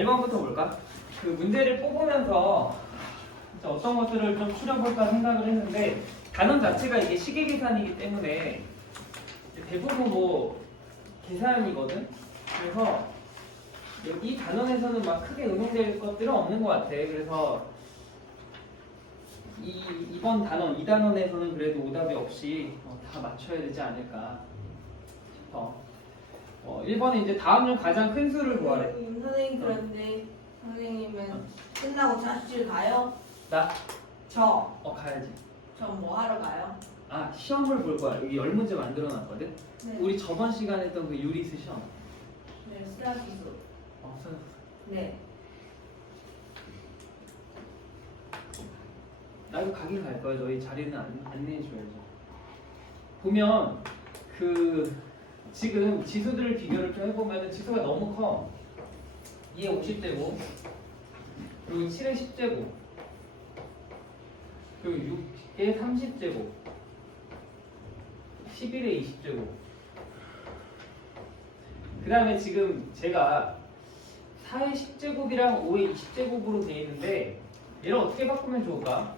1번부터 볼까? 그 문제를 뽑으면서 진짜 어떤 것들을 좀 추려볼까 생각을 했는데 단원 자체가 이게 시계 계산이기 때문에 대부분 뭐 계산이거든. 그래서 이 단원에서는 막 크게 응용될 것들은 없는 것 같아. 그래서 이번 단원, 이 단원에서는 그래도 오답이 없이 다 맞춰야 되지 않을까 싶어. 1번은 이제 다음 중 가장 큰 수를 구하래. 선생님 그런데 선생님은 끝나고 자습실 가요? 나? 저 가야지. 뭐 하러 가요? 아, 시험을 볼 거야. 여기 10문제 만들어 놨거든. 네. 우리 저번 시간에 했던 그 유리스 시험. 네, 수학기술. 선 네. 나도 가긴 갈 거야. 너희 자리는 안내해 줘야죠. 보면 그 지금 지수들을 비교를 좀 해보면 지수가 너무 커. 2의 50제곱 그리고 7의 10제곱 그리고 6의 30제곱 11의 20제곱 그 다음에 지금 제가 4의 10제곱이랑 5의 20제곱으로 되어 있는데 얘를 어떻게 바꾸면 좋을까?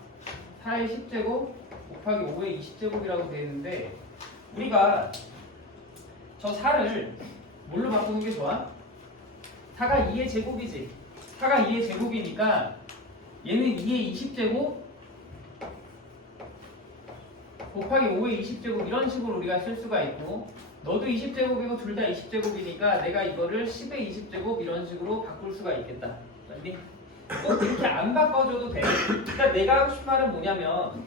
4의 10제곱 곱하기 5의 20제곱이라고 되어 있는데 우리가 저 4를 뭘로 바꾸는 게 좋아? 4가 2의 제곱이지. 4가 2의 제곱이니까 얘는 2의 20제곱 곱하기 5의 20제곱 이런 식으로 우리가 쓸 수가 있고 너도 20제곱이고 둘 다 20제곱이니까 내가 이거를 10의 20제곱 이런 식으로 바꿀 수가 있겠다. 맞니? 꼭 이렇게 안 바꿔줘도 돼. 그러니까 내가 하고 싶은 말은 뭐냐면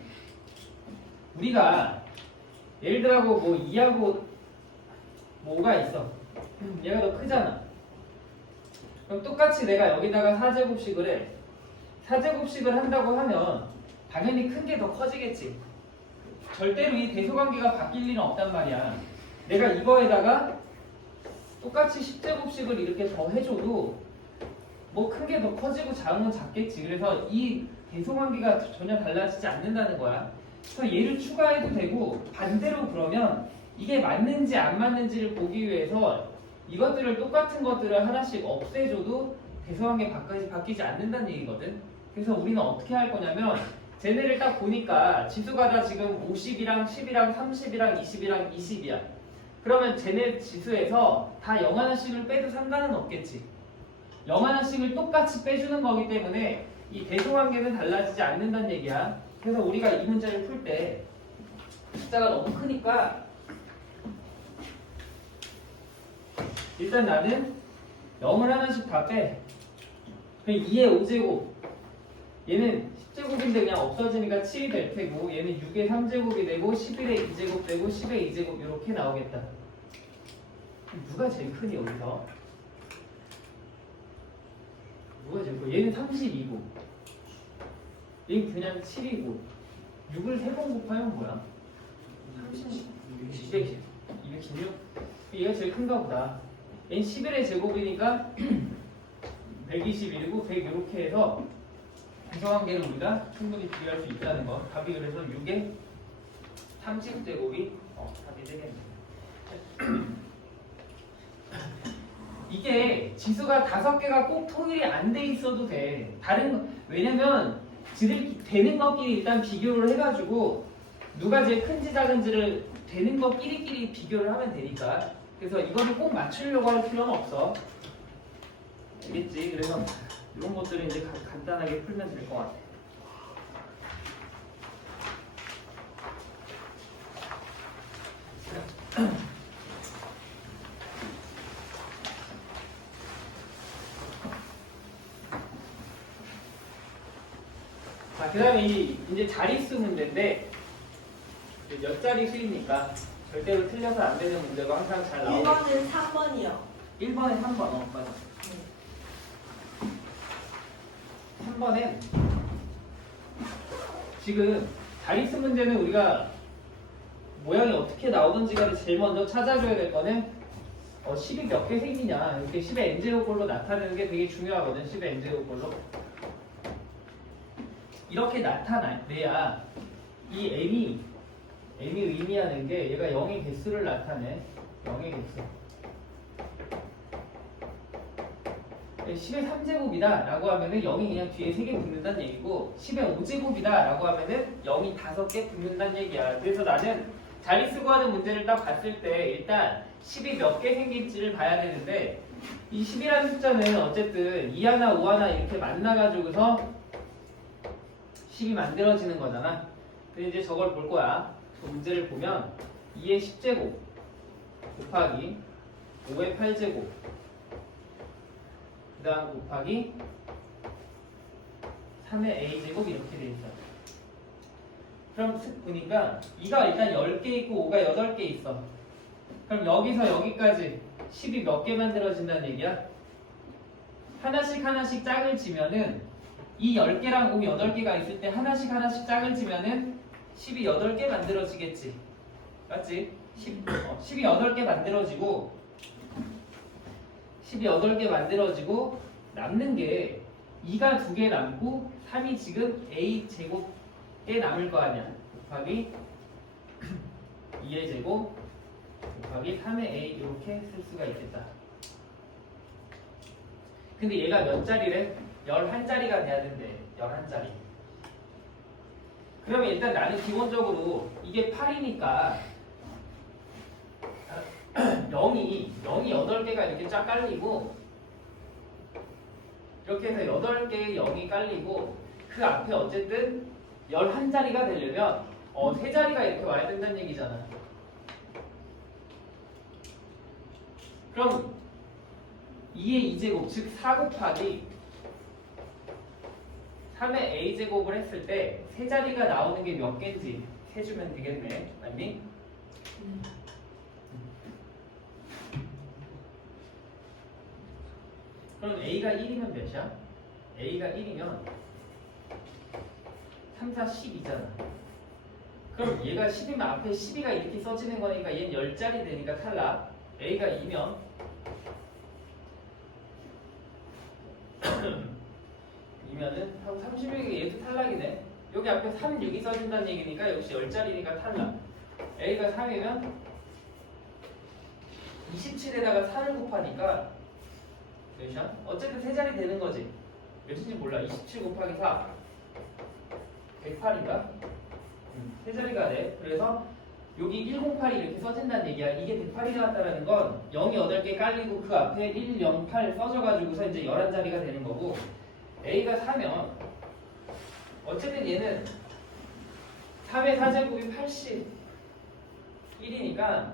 우리가 예를 들어 뭐 2하고 뭐 5가 있어. 얘가 더 크잖아. 그럼 똑같이 내가 여기다가 4제곱씩을 해. 4제곱씩을 한다고 하면 당연히 큰 게 더 커지겠지. 절대로 이 대소관계가 바뀔 일은 없단 말이야. 내가 이거에다가 똑같이 10제곱씩을 이렇게 더 해줘도 뭐 큰 게 더 커지고 작은 건 작겠지. 그래서 이 대소관계가 전혀 달라지지 않는다는 거야. 그래서 얘를 추가해도 되고 반대로 그러면 이게 맞는지 안 맞는지를 보기 위해서 이것들을 똑같은 것들을 하나씩 없애줘도 대소관계 바뀌지 않는다는 얘기거든. 그래서 우리는 어떻게 할 거냐면 쟤네를 딱 보니까 지수가 다 지금 50이랑 10이랑 30이랑 20이랑 20이야. 그러면 쟤네 지수에서 다 0하나씩을 빼도 상관은 없겠지. 0하나씩을 똑같이 빼주는 거기 때문에 이 대소관계는 달라지지 않는다는 얘기야. 그래서 우리가 이 문제를 풀 때 숫자가 너무 크니까 일단 나는 0을 하나씩 다 빼. 그럼 2의 5제곱 얘는 10제곱인데 그냥 없어지니까 7이 될 테고 얘는 6의 3제곱이 되고 11의 2제곱 되고 10의 2제곱 이렇게 나오겠다. 누가 제일 크니 여기서? 누가 제일 커? 얘는 32고 얘는 그냥 7이고 6을 3번 곱하면 뭐야? 210. 216? 얘가 제일 큰가 보다. 얘는 11의 제곱이니까 121이고 100 이렇게 해서 대소관계를 우리가 충분히 비교할 수 있다는 거. 답이 그래서 6의 30제곱이 답이 되겠네. 이게 지수가 5개가 꼭 통일이 안 돼 있어도 돼. 왜냐면 지들이 되는 것끼리 일단 비교를 해가지고 누가 제일 큰지 작은지를 되는 것끼리끼리 비교를 하면 되니까. 그래서 이거를 꼭 맞추려고 할 필요는 없어. 알겠지? 그래서 이런 것들을 이제 간단하게 풀면 될 것 같아. 자, 그 다음에 이제 자릿수 문제인데 몇 자리 수입니까? 절대로 틀려서 안 되는 문제가 항상 잘 나오고 1번은 3번이요. 1번에 3번 맞아. 3번엔 지금 자릿수 문제는 우리가 모양이 어떻게 나오는지가 제일 먼저 찾아줘야 될 거는 10이 몇 개 생기냐 이렇게 10의 n제곱꼴로 나타내는 게 되게 중요하거든. 10의 n제곱꼴로 이렇게 나타내야 이 n이 의미하는 게 얘가 0의 개수를 나타내. 0의 개수 10의 3제곱이다 라고 하면은 0이 그냥 뒤에 3개 붙는다는 얘기고 10의 5제곱이다 라고 하면은 0이 5개 붙는다는 얘기야. 그래서 나는 자릿수 구하는 문제를 딱 봤을 때 일단 10이 몇 개 생길지를 봐야 되는데 이 10이라는 숫자는 어쨌든 2 하나 5 하나 이렇게 만나가지고서 10이 만들어지는 거잖아. 근데 이제 저걸 볼 거야. 그 문제를 보면 2의 10제곱 곱하기 5의 8제곱 그 다음 곱하기 3의 a제곱 이렇게 돼 있어. 그럼 보니까 2가 일단 10개 있고 5가 8개 있어. 그럼 여기서 여기까지 10이 몇 개 만들어진다는 얘기야? 하나씩 짝을 지면은 이 10개랑 5, 8개가 있을 때 하나씩 짝을 지면은 10이 8개 만들어지겠지. 맞지? 10이 8개 만들어지고 10이 8개 만들어지고 남는 게 2가 2개 남고 3이 지금 a제곱에 남을 거 아니야. 곱하기 2의 제곱 곱하기 3의 a 이렇게 쓸 수가 있겠다. 근데 얘가 몇 자리래? 11자리가 돼야 된대. 11자리. 그러면 일단 나는 기본적으로 이게 8이니까 0이 8개가 이렇게 쫙 깔리고 이렇게 해서 8개의 0이 깔리고 그 앞에 어쨌든 11자리가 되려면 3자리가 이렇게 와야 된다는 얘기잖아. 그럼 2의 2제곱 즉 4 곱하기 3의 a제곱을 했을 때 3자리가 나오는 게 몇 개인지 세주면 되겠네. 맞니? 그럼 a가 1이면 몇이야? a가 1이면 3, 4, 10이잖아. 그럼 얘가 10이면 앞에 12가 이렇게 써지는 거니까 얘는 10자리 되니까 탈락. a가 2면 이면은 36이 얘도 탈락이네. 여기 앞에 3, 6이 써진다는 얘기니까 역시 10자리니까 탈락. a가 3이면 27에다가 4를 곱하니까 몇이야? 어쨌든 3자리 되는 거지. 몇인지 몰라. 27 곱하기 4 108인가? 3자리가 돼. 그래서 여기 108이 이렇게 써진다는 얘기야. 이게 108이 나왔다는 건 0이 8개 깔리고 그 앞에 108 써져가지고서 이제 11자리가 되는 거고 a가 4면 어쨌든 얘는 3의 4제곱이 81이니까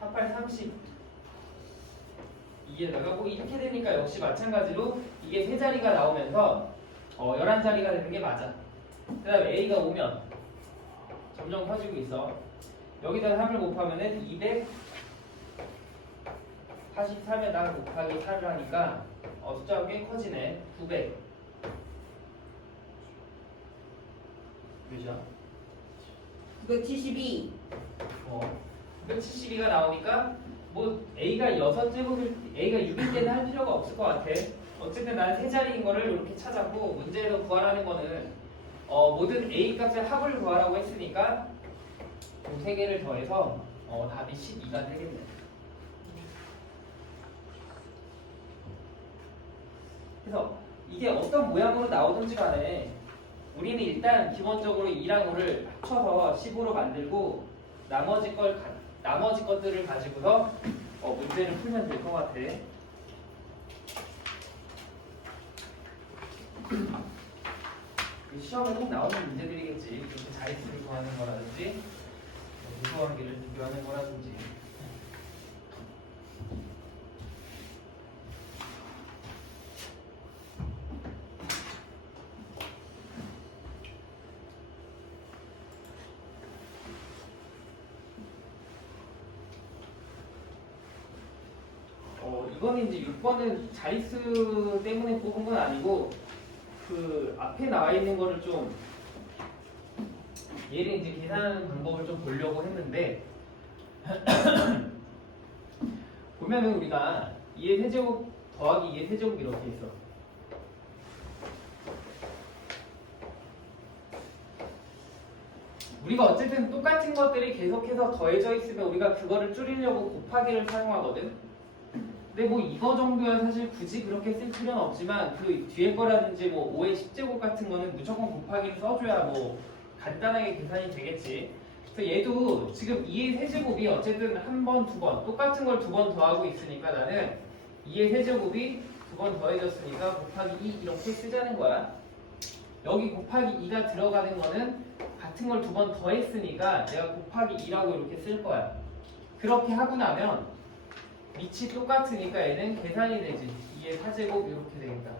48, 30 2에다가 뭐 이렇게 되니까 역시 마찬가지로 이게 3자리가 나오면서 11자리가 되는 게 맞아. 그 다음에 a가 오면 점점 커지고 있어. 여기다 3을 곱하면은 243에다가 곱하기 4를 하니까 숫자가 꽤 커지네. 900 몇이야? 972. 972가 나오니까 뭐 a가 6제곱일 a가 6일 때는 할 필요가 없을 것 같아. 어쨌든 나는 3자리인 거를 이렇게 찾았고 문제에서 구하라는 거는 모든 a 값의 합을 구하라고 했으니까 그 3개를 더해서 답이 12가 되겠네. 그래서 이게 어떤 모양으로 나오든지 간에 우리는 일단 기본적으로 2랑 5를 합쳐서 15로 만들고 나머지 것들을 가지고서 문제를 풀면 될 것 같아. 시험에 꼭 나오는 문제들이겠지. 그렇게 자릿수를 구하는 거라든지 무수관계를 비교하는 거라든지. 이거는 이제 6번은 자릿수 때문에 뽑은 건 아니고 그 앞에 나와 있는 거를 좀 얘를 이제 계산하는 방법을 좀 보려고 했는데 보면은 우리가 2의 세제곱 더하기 2의 세제곱 이렇게 있어. 우리가 어쨌든 똑같은 것들이 계속해서 더해져 있으면 우리가 그거를 줄이려고 곱하기를 사용하거든. 근데 뭐 이거 정도야 사실 굳이 그렇게 쓸 필요는 없지만 그 뒤에 거라든지 뭐 5의 10제곱 같은 거는 무조건 곱하기를 써줘야 뭐 간단하게 계산이 되겠지. 그래서 얘도 지금 2의 세제곱이 어쨌든 한 번, 두 번 똑같은 걸 두 번 더하고 있으니까 나는 2의 세제곱이 두 번 더해졌으니까 곱하기 2 이렇게 쓰자는 거야. 여기 곱하기 2가 들어가는 거는 같은 걸 두 번 더했으니까 내가 곱하기 2라고 이렇게 쓸 거야. 그렇게 하고 나면 밑이 똑같으니까 얘는 계산이 되지. 2의 4제곱 이렇게 되겠다.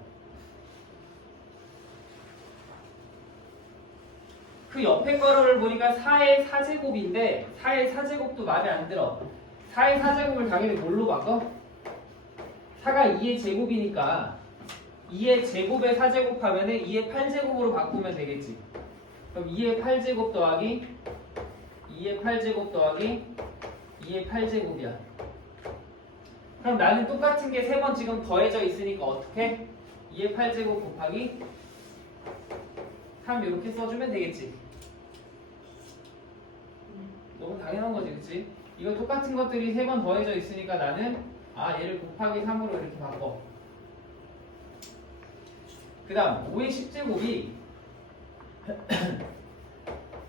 그 옆에 거를 보니까 4의 4제곱인데 4의 4제곱도 마음에 안 들어. 4의 4제곱을 당연히 뭘로 바꿔? 4가 2의 제곱이니까 2의 제곱에 4제곱 하면은 2의 8제곱으로 바꾸면 되겠지. 그럼 2의 8제곱 더하기 2의 8제곱 더하기 2의 8제곱이야. 그럼 나는 똑같은 게 세 번 지금 더해져 있으니까 어떻게? 2의 8제곱 곱하기 3 이렇게 써주면 되겠지. 너무 당연한 거지, 그치? 이거 똑같은 것들이 세 번 더해져 있으니까 나는 얘를 곱하기 3으로 이렇게 바꿔. 그 다음 5의 10제곱이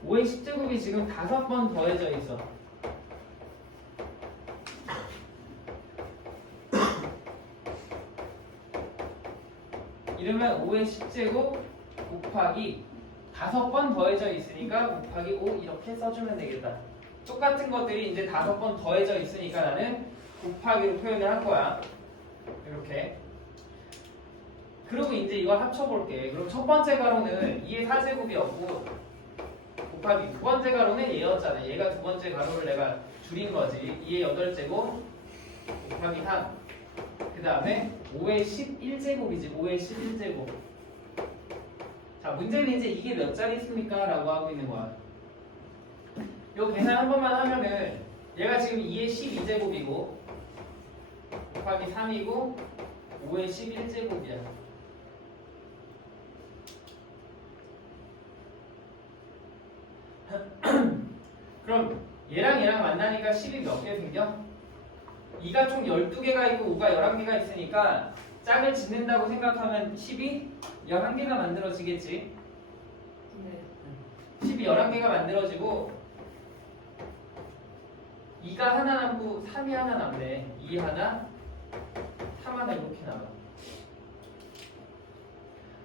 5의 10제곱이 지금 5번 더해져 있어. 이러면 5의 10제곱 곱하기 5번 더해져 있으니까 곱하기 5 이렇게 써주면 되겠다. 똑같은 것들이 이제 5번 더해져 있으니까 나는 곱하기로 표현을 한 거야. 이렇게. 그리고 이제 이걸 합쳐볼게. 그럼 첫 번째 가로는 2의 4제곱이었고 곱하기 두 번째 가로는 얘였잖아. 얘가 두 번째 가로를 내가 줄인 거지. 2의 8제곱 곱하기 3. 그 다음에 5의 11제곱이지. 5의 11제곱. 자, 문제는 이제 이게 몇 자리 있습니까? 라고 하고 있는 거야. 요 계산 한 번만 하면은 얘가 지금 2의 12제곱이고 곱하기 3이고 5의 11제곱이야. 그럼 얘랑 얘랑 만나니까 10이 몇 개 생겨? 2가 총 12개가 있고 5가 11개가 있으니까 짝을 짓는다고 생각하면 10이 11개가 만들어지겠지. 네. 10이 11개가 만들어지고 2가 하나 남고 3이 하나 남네. 2 하나, 3 하나 이렇게 남아.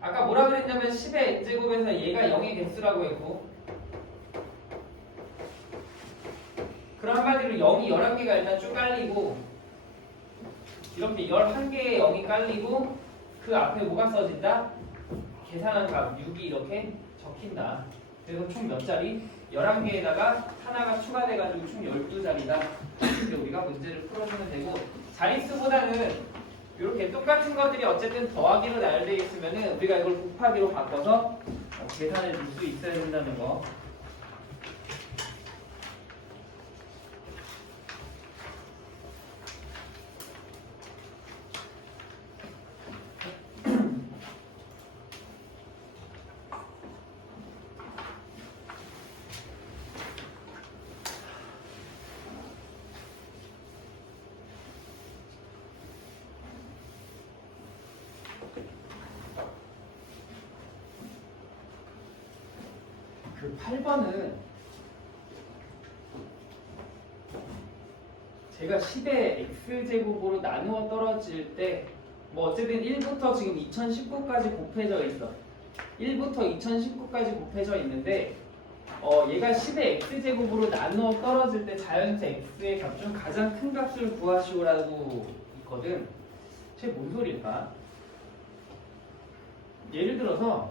아까 뭐라 그랬냐면 10의 n제곱에서 얘가 0의 개수라고 했고 그럼 한마디로 0이 11개가 일단 쭉 깔리고 이렇게 11개의 0이 깔리고 그 앞에 뭐가 써진다? 계산한 값 6이 이렇게 적힌다. 그래서 총 몇 자리? 11개에다가 하나가 추가돼가지고 총 12자리다. 이렇게 우리가 문제를 풀어주면 되고 자릿수보다는 이렇게 똑같은 것들이 어쨌든 더하기로 나열되어 있으면은 우리가 이걸 곱하기로 바꿔서 계산해 줄 수 있어야 된다는 거. 그 8번은 제가 10의 x제곱으로 나누어 떨어질 때 뭐 어쨌든 1부터 지금 2019까지 곱해져 있어. 1부터 2019까지 곱해져 있는데 얘가 10의 x제곱으로 나누어 떨어질 때 자연수 x의 값 중 가장 큰 값을 구하시오라고 있거든. 쟤 뭔 소리일까? 예를 들어서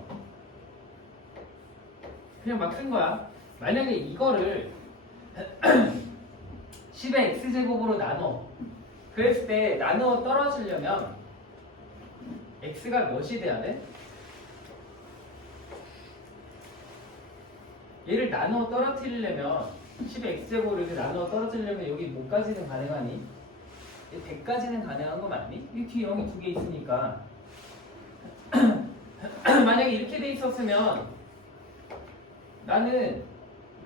그냥 막 쓴 거야. 만약에 이거를 10의 x제곱으로 나눠. 그랬을 때 나누어 떨어지려면 x가 몇이 돼야 돼? 얘를 나누어 떨어뜨리려면 10의 x제곱을 이렇게 나누어 떨어뜨리려면 여기 뭐까지는 가능하니? 100까지는 가능한 거 맞니? 이 뒤에 0이 두 개 있으니까 만약에 이렇게 돼 있었으면 나는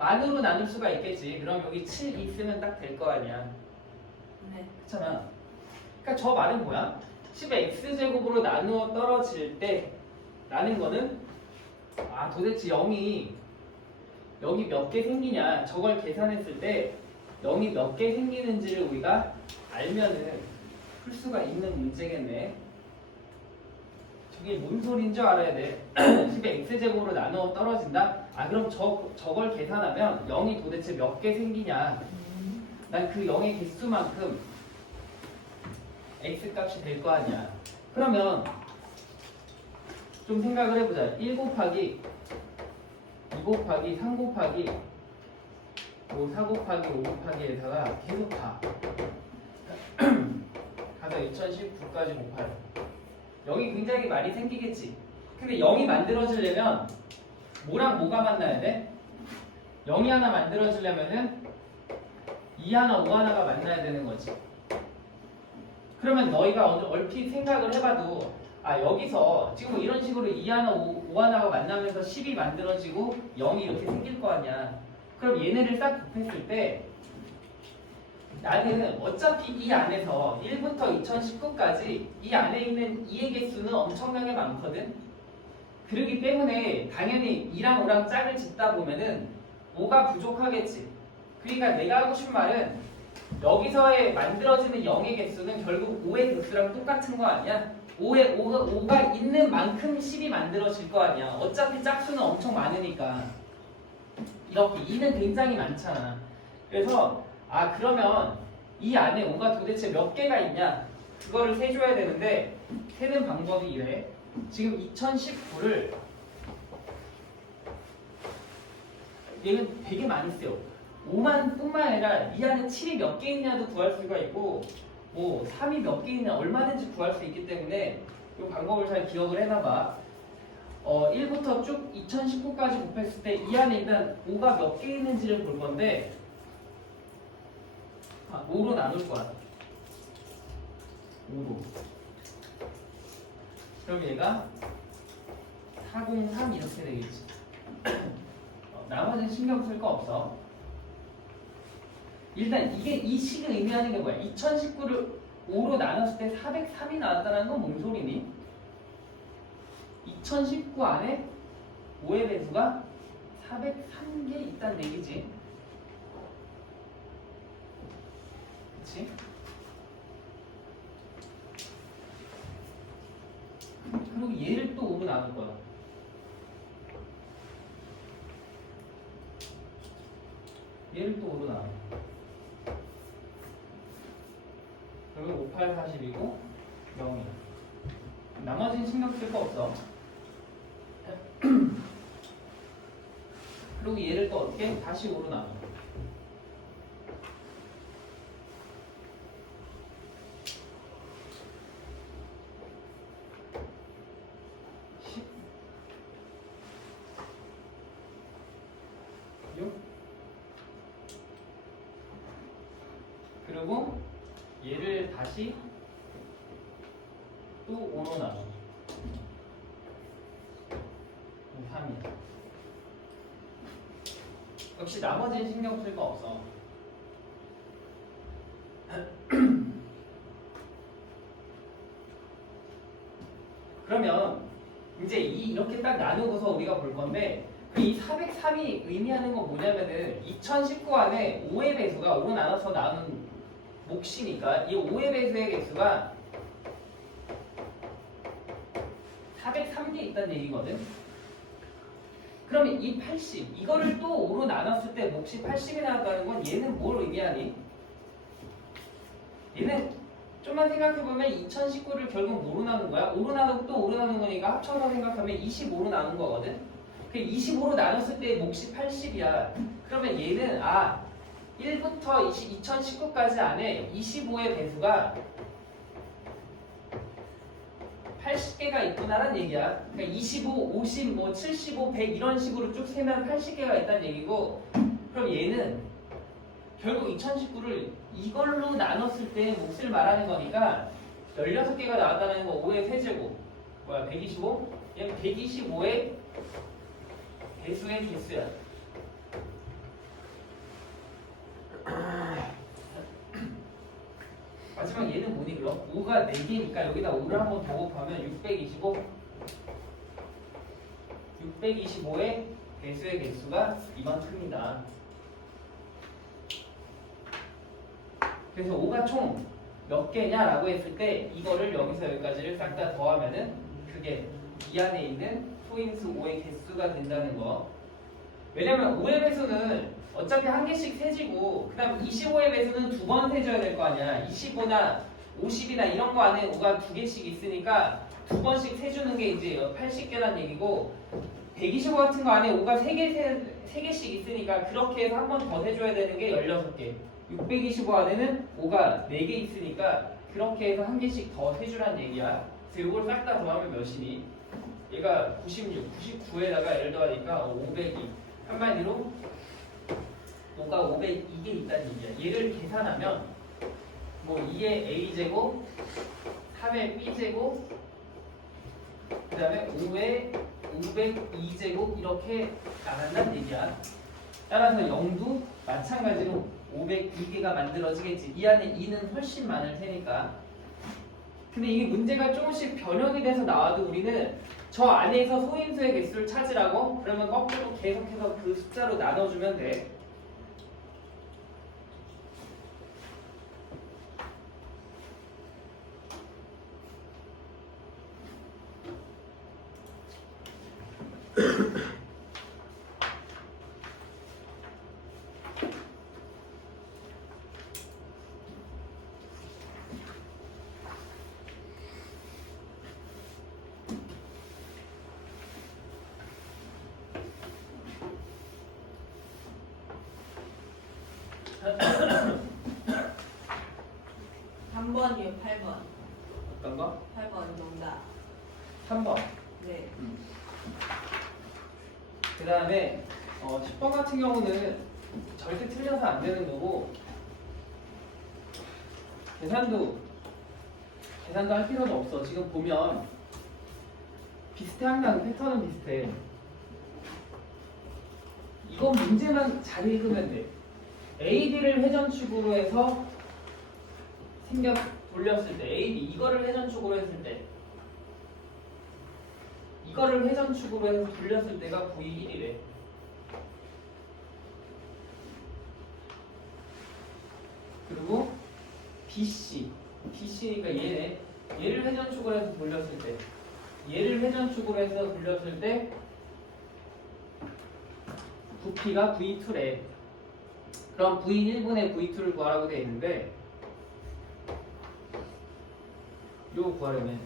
만으로 나눌 수가 있겠지. 그럼 여기 7 있으면 딱 될 거 아니야. 네. 그렇잖아. 그러니까 저 말은 뭐야? 10의 x제곱으로 나누어 떨어질 때 라는 거는 아 도대체 0이 여기 몇 개 생기냐 저걸 계산했을 때 0이 몇 개 생기는지를 우리가 알면은 풀 수가 있는 문제겠네. 저게 뭔 소리인 줄 알아야 돼. 10의 x제곱으로 나누어 떨어진다? 아 그럼 저걸 계산하면 0이 도대체 몇 개 생기냐 난 그 0의 개수만큼 x값이 될 거 아니야. 그러면 좀 생각을 해보자. 1 곱하기 2 곱하기 3 곱하기 5, 4 곱하기 5 곱하기에다가 계속 가서 2019까지 곱하여. 여기 굉장히 많이 생기겠지. 근데 0이 만들어지려면 뭐랑 뭐가 만나야 돼? 0이 하나 만들어지려면은 2 하나, 5 하나가 만나야 되는 거지. 그러면 너희가 얼핏 생각을 해봐도 아 여기서 지금 이런 식으로 2 하나, 5 하나가 만나면서 10이 만들어지고 0이 이렇게 생길 거 아니야. 그럼 얘네를 싹 곱했을 때 나는 어차피 이 안에서 1부터 2019까지 이 안에 있는 2의 개수는 엄청나게 많거든. 그렇기 때문에 당연히 2랑 5랑 짝을 짓다 보면은 5가 부족하겠지. 그러니까 내가 하고 싶은 말은 여기서의 만들어지는 0의 개수는 결국 5의 개수랑 똑같은 거 아니야? 5가 있는 만큼 10이 만들어질 거 아니야. 어차피 짝수는 엄청 많으니까. 이렇게 2는 굉장히 많잖아. 그래서 아 그러면 이 안에 5가 도대체 몇 개가 있냐? 그거를 세줘야 되는데 세는 방법이 이래. 지금 2019를 얘는 되게 많이 써요. 5만 뿐만 아니라 이 안에 7이 몇 개 있냐도 구할 수가 있고 뭐 3이 몇 개 있냐 얼마든지 구할 수 있기 때문에 이 방법을 잘 기억을 해놔봐. 1부터 쭉 2019까지 곱했을 때 이 안에 일단 5가 몇 개 있는지를 볼 건데 5로 나눌 거야. 5로. 그럼 얘가 403 이렇게 되겠지. 나머지는 신경 쓸 거 없어. 일단 이게 이 식을 의미하는 게 뭐야? 2019를 5로 나눴을 때 403이 나왔다는 건 뭔 소리니? 2019 안에 5의 배수가 403개 있다는 얘기지. 그치? 그리고 얘를 또 5로 나눌 거야. 얘를 또 5로 나눠. 그러면 5, 8, 40이고 0이야. 나머지는 신경 쓸 거 없어. 그리고 얘를 또 어떻게? 다시 5로 나눠. 그리고 얘를 다시 또 5로 나눠. 3이야. 역시 나머지는 신경 쓸 거 없어. 그러면 이제 이렇게 딱 나누고서 우리가 볼 건데 이 403이 의미하는 건 뭐냐면은 2019 안에 5의 배수가 5로 나눠서 나눈 몫이니까 이 5의 배수의 개수가 403개 있다는 얘기거든. 그러면 이 80 이거를 또 5로 나눴을 때 몫이 80이 나왔다는 건 얘는 뭘 의미하니? 얘는 좀만 생각해보면 2019를 결국 뭐로 나눈 거야? 5로 나누고 또 5로 나눈 거니까 합쳐서 생각하면 25로 나눈 거거든. 그 25로 나눴을 때 몫이 80이야. 그러면 얘는 1부터 2019까지 안에 25의 배수가 80개가 있구나라는 얘기야. 그러니까 25, 50, 뭐 75, 100 이런 식으로 쭉 세면 80개가 있다는 얘기고 그럼 얘는 결국 2019를 이걸로 나눴을 때 몫을 말하는 거니까 16개가 나왔다는 거 5의 세제곱 뭐야 125? 얘는 125의 배수의 개수야. 마지막 얘는 뭐니 그럼? 5가 4개니까 여기다 5를 한번 더 곱하면 625 625의 배수의 개수가 이만큼이다. 그래서 5가 총 몇 개냐라고 했을 때 이거를 여기서 여기까지를 싹 다 더하면은 그게 이 안에 있는 소인수 5의 개수가 된다는 거. 왜냐면 5의 배수는 어차피 한 개씩 세지고 그 다음 25의 배수는 두 번 세줘야 될 거 아니야. 25나 50이나 이런 거 안에 5가 두 개씩 있으니까 두 번씩 세주는 게 이제 80개란 얘기고 125 같은 거 안에 5가 3개씩 있으니까 그렇게 해서 한 번 더 세줘야 되는 게 16개. 625 안에는 5가 4개 있으니까 그렇게 해서 한 개씩 더 세주란 얘기야. 그래서 이걸 싹 다 더하면 몇이니? 얘가 96, 99에다가 L 더하니까 502. 한마디로 5가 502개 있다는 얘기야. 얘를 계산하면 뭐 2의 A제곱, 3의 B제곱, 그 다음에 5의 502제곱 이렇게 나간다는 얘기야. 따라서 0도 마찬가지로 502개가 만들어지겠지. 이 안에 2는 훨씬 많을 테니까. 근데 이게 문제가 조금씩 변형이 돼서 나와도 우리는 저 안에서 소인수의 개수를 찾으라고 그러면 거꾸로 계속해서 그 숫자로 나눠주면 돼. 삼번이요 8번. 어떤 거? 8번 정답. 3번. 네. 그 다음에 10번 같은 경우는 절대 틀려서 안 되는 거고 계산도 할 필요는 없어. 지금 보면 비슷해. 항상 패턴은 비슷해. 이건 문제만 잘 읽으면 돼. AB를 회전축으로 해서 돌렸을 때 AB 이거를 회전축으로 했을 때 이거를 회전축으로 해서 돌렸을 때가 V1이래. 그리고 BC니까 얘네. 얘를 회전축으로 해서 돌렸을 때 얘를 회전축으로 해서 돌렸을 때 부피가 V2래. 그럼 V1분의 V2를 구하라고 되어 있는데 이거 구하려면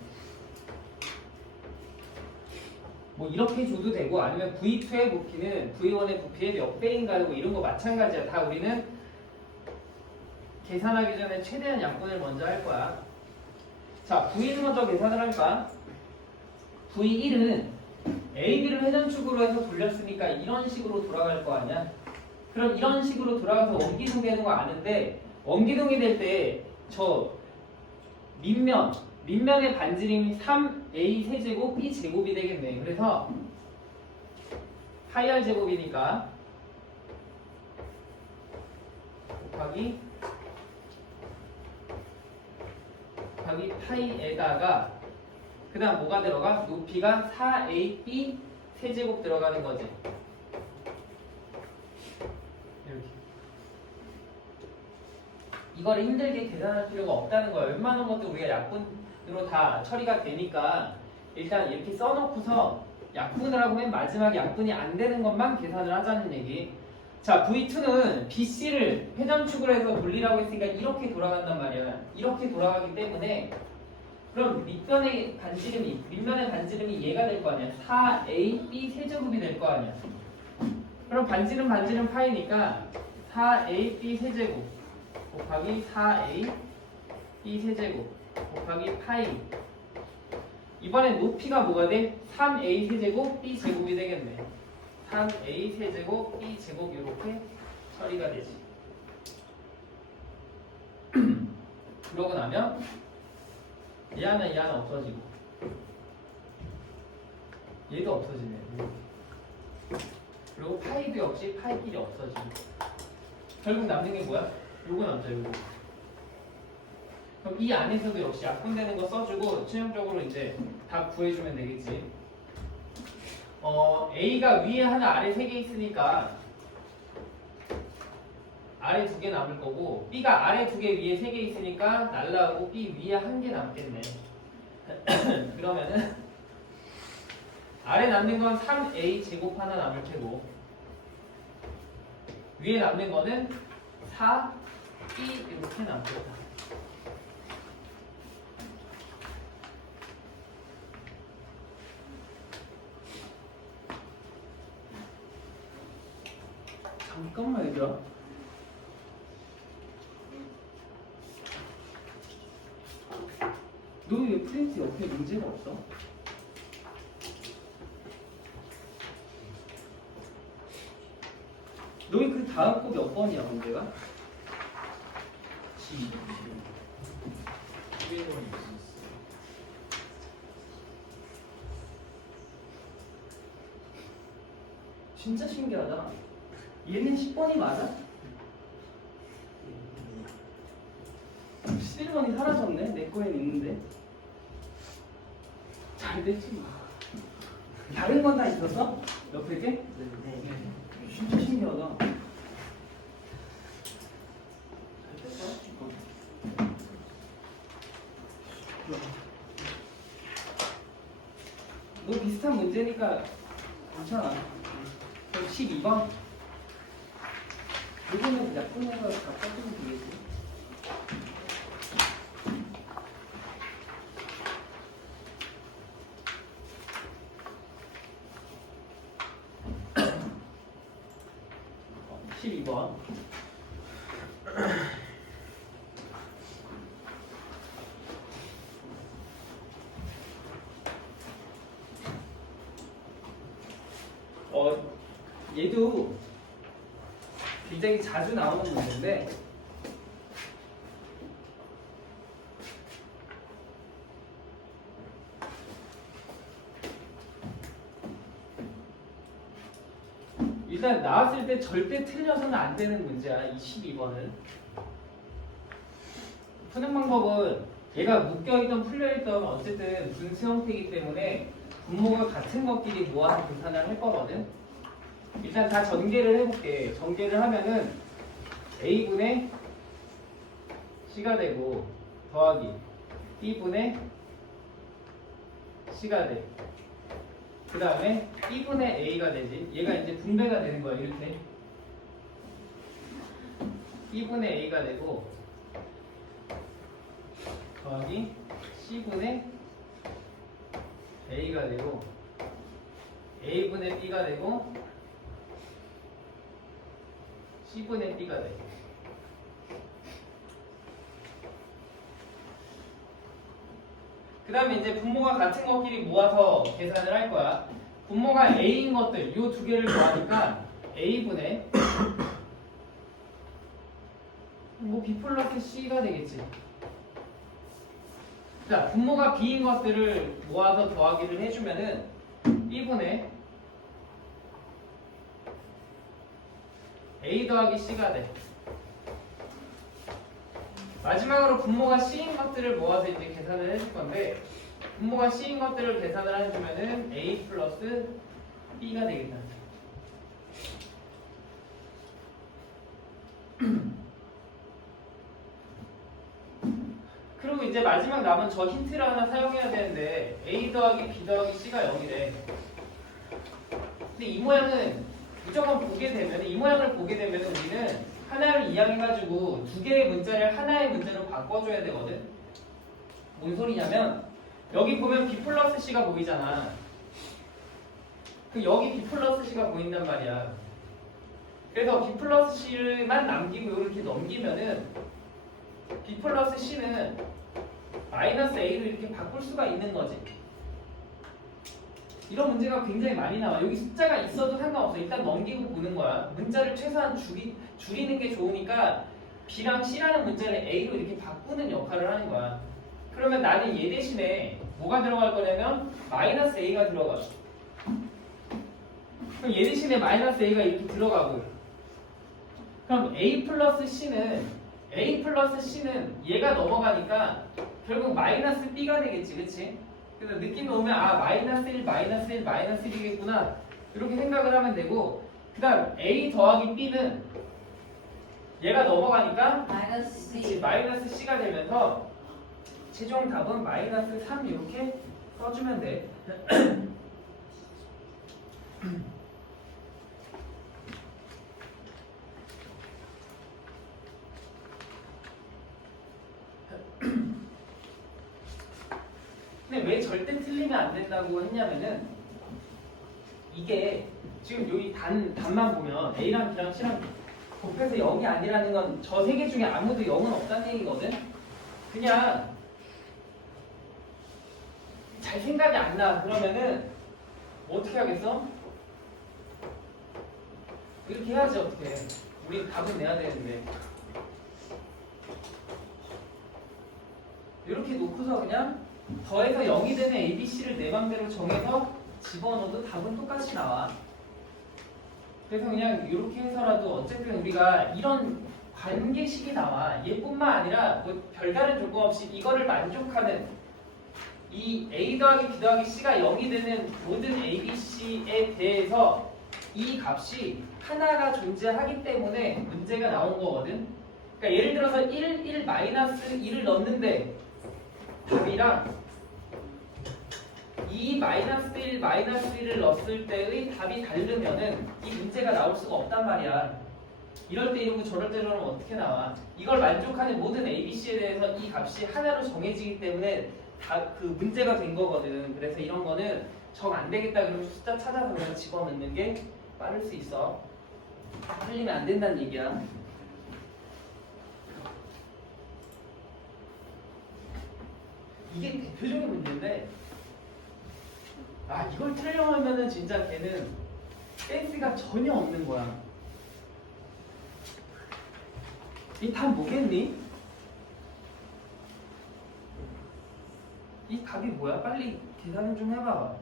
뭐 이렇게 줘도 되고 아니면 V2의 부피는 V1의 부피의 몇 배인가 뭐 이런 거 마찬가지야. 다 우리는 계산하기 전에 최대한 약분을 먼저 할 거야. 자, V1 먼저 계산을 할까? V1은 AB를 회전축으로 해서 돌렸으니까 이런 식으로 돌아갈 거 아니야? 그럼 이런 식으로 돌아가서 원기둥 되는 거 아는데 원기둥이 될 때 저 밑면의 반지름이 3A 세제곱 B 제곱이 되겠네. 그래서 파이 R 제곱이니까 곱하기 파이에다가 그 다음 뭐가 들어가? 높이가 4AB 세제곱 들어가는 거지. 이렇게. 이거를 힘들게 계산할 필요가 없다는 거야. 웬만한 것도 우리가 약분으로 다 처리가 되니까 일단 이렇게 써놓고서 약분을 하고 맨 마지막에 약분이 안 되는 것만 계산을 하자는 얘기. 자, V2는 BC를 회전축으로 해서 돌리라고 했으니까 이렇게 돌아간단 말이야. 이렇게 돌아가기 때문에 그럼 밑면의 반지름이 얘가 될 거 아니야. 4AB 세제곱이 될 거 아니야. 그럼 반지름 파이니까 4AB 세제곱 곱하기 4AB 세제곱 곱하기 파이. 이번엔 높이가 뭐가 돼? 3A 세제곱 B 제곱이 되겠네. 3A 세제곱 B 제곱 이렇게 처리가 되지. 그러고 나면 얘 하나 없어지고 얘도 없어지네. 그리고 파이도 역시 파이끼리 없어지고 결국 남는 게 뭐야? 요거 남자 요거. 그럼 이 안에서도 역시 약분되는 거 써주고 최종적으로 이제 답 구해주면 되겠지. A가 위에 하나 아래 3개 있으니까 아래 2개 남을 거고 B가 아래 2개 위에 3개 있으니까 날라가고 B 위에 1개 남겠네. 그러면은 아래 남는 건 3A 제곱 하나 남을 테고 위에 남는 거는 4B 이렇게 남겠다. 잠깐만 얘들아. 너 왜 프린트 옆에 문제가 없어? 너희 그 다음 거 몇 번이야 문제가? 11번이 있었어요. 진짜 신기하다. 얘는 10번이 맞아? 11번이 사라졌네. 내 거엔 있는데. 잘 됐지 뭐. 다른 건 다 있었어? 옆에 게? 네. 진짜 신기하다. 잘 됐어? 너 비슷한 문제니까 괜찮아. 그럼 12번? 이거는 약분해서 다 써주면 되겠지. 어, 12번. 얘도 굉장히 자주 나오는 문제인데 일단 나왔을 때 절대 틀려서는 안 되는 문제야. 이 12번은 푸는 방법은 얘가 묶여있던 풀려있던 어쨌든 분수 형태이기 때문에 분모가 같은 것끼리 모아서 계산을 할 거거든. 일단 다 전개를 해볼게. 전개를 하면은 A분의 C가 되고 더하기 B분의 C가 돼. 그 다음에 B분의 A가 되지. 얘가 이제 분배가 되는 거야. 이렇게 B분의 A가 되고 더하기 C분의 A가 되고 A분의 B가 되고 C분의 B가 돼. 그 다음에 이제 분모가 같은 것끼리 모아서 계산을 할 거야. 분모가 A인 것들, 이 두 개를 더하니까 A분의 뭐 B 플러스 C가 되겠지. 자, 분모가 B인 것들을 모아서 더하기를 해주면은 B분의 A 더하기 C가 돼. 마지막으로 분모가 C인 것들을 모아서 이제 계산을 해줄 건데 분모가 C인 것들을 계산을 해주면은 A 플러스 B가 되겠다. 그리고 이제 마지막 남은 저 힌트를 하나 사용해야 되는데 A 더하기 B 더하기 C가 0이래. 근데 이 모양은 무조건 보게 되면 이 모양을 보게 되면 우리는 하나를 이항해가지고 두 개의 문자를 하나의 문자로 바꿔줘야 되거든. 뭔 소리냐면 여기 보면 B 플러스 C가 보이잖아. 그 여기 B 플러스 C가 보인단 말이야. 그래서 B 플러스 C만 남기고 이렇게 넘기면은 B 플러스 C는 마이너스 A로 이렇게 바꿀 수가 있는 거지. 이런 문제가 굉장히 많이 나와. 여기 숫자가 있어도 상관없어. 일단 넘기고 보는 거야. 문자를 최소한 줄이는 게 좋으니까 B랑 C라는 문자를 A로 이렇게 바꾸는 역할을 하는 거야. 그러면 나는 얘 대신에 뭐가 들어갈 거냐면 마이너스 A가 들어가. 그럼 얘 대신에 마이너스 A가 이렇게 들어가고 그럼 A 플러스 C는 얘가 넘어가니까 결국 마이너스 B가 되겠지, 그치? 그래서 느낌 오면 아 마이너스 1, 마이너스 1, 마이너스 1이겠구나 이렇게 생각을 하면 되고 그 다음 A 더하기 B는 얘가 넘어가니까 마이너스 그치, C. 마이너스 C가 되면서 최종 답은 마이너스 3 이렇게 써주면 돼. 근데 왜 절대 틀리면 안 된다고 했냐면은 이게 지금 여기 단만 보면 A랑 B랑 C랑 곱해서 0이 아니라는 건 저 세 개 중에 아무도 0은 없다는 얘기거든. 그냥 잘 생각이 안 나. 그러면은 뭐 어떻게 하겠어? 이렇게 해야지 어떻게. 우리 답은 내야 되는데. 이렇게 놓고서 그냥 더해서 0이 되는 A, B, C를 내 맘대로 정해서 집어넣어도 답은 똑같이 나와. 그래서 그냥 이렇게 해서라도 어쨌든 우리가 이런 관계식이 나와. 얘뿐만 아니라 뭐 별다른 조건 없이 이거를 만족하는 이 A 더하기 B 더하기 C가 0이 되는 모든 A, B, C에 대해서 이 값이 하나가 존재하기 때문에 문제가 나온 거거든. 그러니까 예를 들어서 1, 마이너스 1을 넣는데 답이랑 2 마이너스 1, 마이너스 1을 넣었을 때의 답이 다르면은 이 문제가 나올 수가 없단 말이야. 이럴 때 이러고 저럴 때 저러면 어떻게 나와? 이걸 만족하는 모든 A, B, C에 대해서 이 값이 하나로 정해지기 때문에 다 그 문제가 된 거거든. 그래서 이런 거는 정 안 되겠다 그러면 숫자 찾아서 그냥 집어넣는 게 빠를 수 있어. 틀리면 안 된다는 얘기야. 이게 대표적인 문제인데 아 이걸 틀려하면은 진짜 걔는 센스가 전혀 없는 거야. 이 답 뭐겠니? 이 답이 뭐야? 빨리 계산 좀 해봐.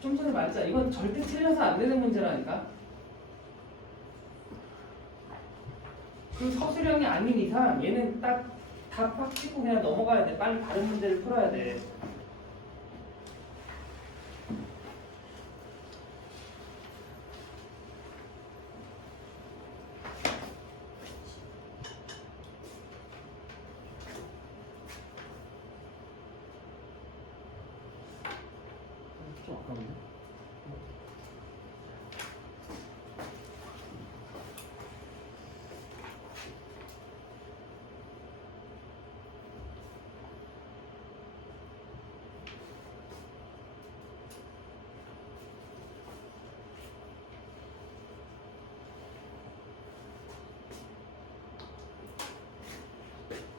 좀 전에 말했잖아. 이건 절대 틀려서 안 되는 문제라니까. 그 서술형이 아닌 이상 얘는 딱 답 치고 그냥 넘어가야 돼. 빨리 다른 문제를 풀어야 돼. 좀 아까운데?